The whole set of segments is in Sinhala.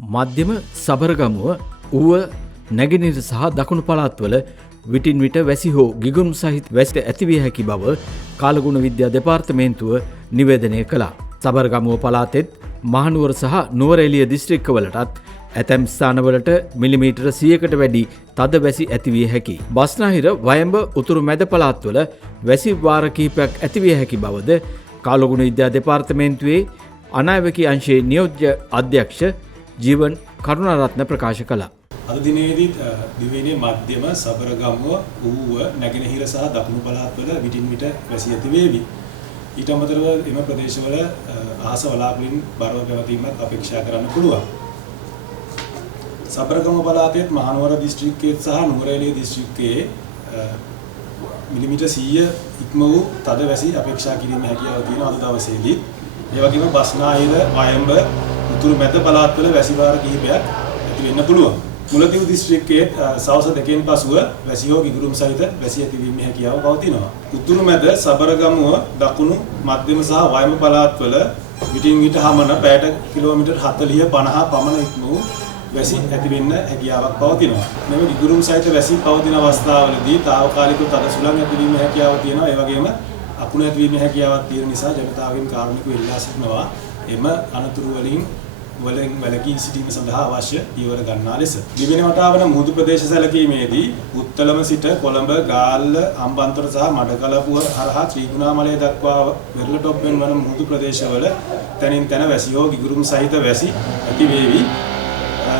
මධ්‍යම සබරගමුව ඌව නැගෙනහිර සහ දකුණු පළාත්වල විටින් විට වැසි හෝ ගිගුම් සහිත වැසි ඇතිවිය හැකි බව කාලගුණ විද්‍යා දෙපාර්තමේන්තුව නිවේදනය කළා. සබරගමුව පළාතෙත් මහනුවර සහ නුවරඑළිය දිස්ත්‍රික්කවලටත් ඇතැම් ස්ථානවලට මිලිමීටර 100කට වැඩි තද වැසි ඇතිවිය හැකි. බස්නාහිර වයඹ උතුරු මැද පළාත්වල වැසි වාර කිහිපයක් ඇතිවිය හැකි බවද කාලගුණ විද්‍යා දෙපාර්තමේන්තුවේ අනාවැකි අංශයේ නියෝජ්‍ය අධ්‍යක්ෂ ජීවන් කරුණාරත්න ප්‍රකාශ කළා. අද දිනේදී දිවයිනේ මධ්‍යම සබරගමුව ඌව නැගෙනහිර සහ දකුණු පළාත්වල විටින් විට වැසි ඇති වේවි. ඊට අමතරව එම ප්‍රදේශවල අහස වලාකුළින් බරව පැවතීමක් අපේක්ෂා කරන්න පුළුවන්. සබරගමුව පළාතේ මහනුවර දිස්ත්‍රික්කයේ සහ නුවරඑළිය දිස්ත්‍රික්කයේ මිලිමීටර් 100 ඉක්ම වූ තද වැසි අපේක්ෂා කිරීමේ හැකියාව තියෙන අද දවසේදී. ඒ වගේම බස්නාහිර වයඹ උතුරු මැද පළාත්වල වැසි වාර කිහිපයක් ඇති වෙන්න පුළුවන්. මුලතිව් දිස්ත්‍රික්කයේ සවස් දෙකෙන් පසුව වැසි හෝ ගිගුරුම් සහිත වැසි ඇතිවීමේ හැකියාව පවතිනවා. උතුරු මැද සබරගමුව දකුණු මධ්‍යම සහ වයඹ පළාත්වල විටින් විට හමන පැයට කිලෝමීටර් 40 50 පමණ ඉක්ම වූ වැසි ඇති වෙන්න හැකියාවක් පවතිනවා. මෙම ගිගුරුම් සහිත වැසි පවතින අවස්ථාවලදී තාවකාලිකව තද සුළං ඇතිවීමේ හැකියාව තියෙනවා. ඒ වගේම අකුණු ඇතිවීමේ හැකියාවක් තියෙන නිසා ජනතාවගෙන් කාරුණිකව ඉල්ලා සිටිනවා එම අනතුරු වලින් වැළකී සිටීම සඳහා අවශ්‍ය පියවර ගන්නා ලෙස. දිවෙන වටාවන මුහුදු ප්‍රදේශ සැලකීමේදී උත්තලම සිට කොළඹ, ගාල්ල, හම්බන්තොට සහ මඩකලපුව හරහා ත්‍රිකුණාමලය දක්වා වෙරළටොප්පෙන් වන මුහුදු ප්‍රදේශවල තැනින් තැන වැසි හෝ ගිගුරුම් සහිත වැසි ඇති වේවි.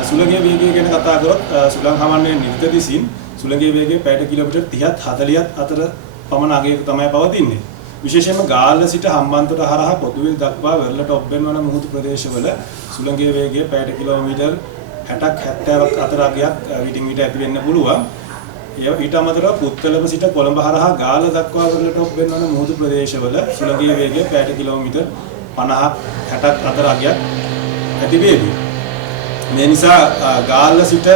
සුළඟේ වේගය ගැන කතා කරොත් සුළං හමන්නේ නිර්ත දිසින් සුළඟේ වේගය පැයට කිලෝමීටර් 30ත් 40ත් අතර පමණ අගයක තමයි පවතින්නේ. විශේෂයෙන්ම ගාල්ල සිට හම්බන්තොට හරහා පොතුවිල් දක්වා වෙරළටොප්පෙන් වන මුහුදු ප්‍රදේශවල සුළඟේ වේගය පැයට කිලෝමීටර් 60ක් 70ක් අතර අගයක් විටින් විට ඇති වෙන්න පුළුවන්. ඊට අමතරව පුත්තලම සිට කොළඹ හරහා ගාල්ල දක්වා වෙරළටොප්පෙන් වන මුහුදු ප්‍රදේශවල සුළඟේ වේගය පැයට කිලෝමීටර් 50ක් 60ක් අතර අගයක් ඇති වේවි. මේ නිසා ගාල්ල සිට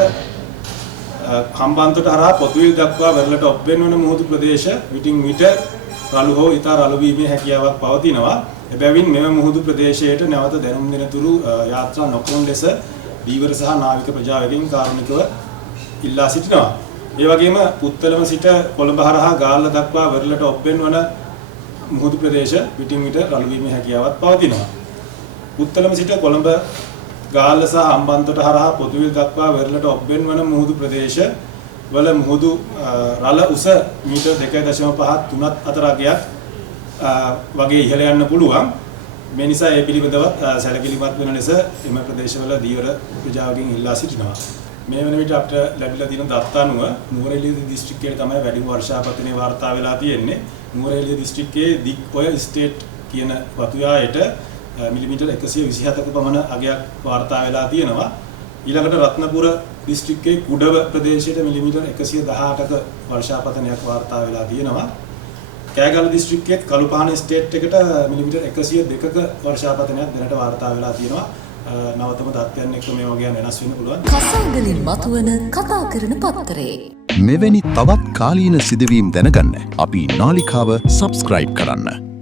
හම්බන්තොට හරහා පොතුවිල් දක්වා වෙරළටොප්පෙන් වන මුහුදු ප්‍රදේශ විටින් විට රළු හෝ ඉතා රළු වීමේ හැකියාවක් පවතිනවා. එබැවින් මෙම මුහුදු ප්‍රදේශයට නැවත දැනුම් දෙන තුරු යාත්‍රා නොකරන ලෙස දීවර සහ නාවික ප්‍රජාවගෙන් කාරුණිකව ඉල්ලා සිටිනවා. ඒ වගේම පුත්තලම සිට කොළඹ හරහා ගාල්ල දක්වා වෙරළටොප්පෙන් වන මුහුදු ප්‍රදේශ විටින් විට රළු වීමේ හැකියාවක් පවතිනවා. පුත්තලම සිට කොළඹ ගාල්ල සහ හම්බන්තොට හරහා පොතුවිල් දක්වා වෙරළටොප්පෙන් වන මුහුදු ප්‍රදේශ වල මුහුදු රළ උස මීටර් 2.5 3ත් අතර අගයක් වගේ ඉහළ යන්න පුළුවන්. මේ නිසා ඒ පිළිබඳව සැලකිලිමත් වෙන ලෙස එම ප්‍රදේශවල දීවර ප්‍රජාවගෙන් ඉල්ලා සිටිනවා. මේ වන විට අපිට ලැබිලා තියෙන දත්ත අනුව නුවරඑළිය දිස්ත්‍රික්කයේ තමයි වැඩිම වර්ෂාපතනය වාර්තා වෙලා තියෙන්නේ. නුවරඑළිය දිස්ත්‍රික්කයේ දික්ඔය ස්ටේට් කියන වතුයායට මිලිමීටර් 127ක පමණ අගයක් වාර්තා වෙලා තියෙනවා. ඊළඟට රත්නපුර දිස්ත්‍රික්කයේ කුඩව ප්‍රදේශයට මිලිමීටර් 118ක වර්ෂාපතනයක් වාර්තා වෙලා තියෙනවා. කෑගල්ල දිස්ත්‍රික්කයේ කළුපහන ස්ටේට් එකට මිලිමීටර් 102ක වර්ෂාපතනයක් දැනට වාර්තා වෙලා තියෙනවා. නවතම තත්ත්වයන් එක්ක මේ වගේ වෙනස් වෙන්න පුළුවන්. කසාවලින් මතුවන කතා කරන පත්තරේ මෙවැනි තවත් කාලීන සිදුවීම් දැනගන්න අපි නාලිකාව සබ්ස්ක්‍රයිබ් කරන්න.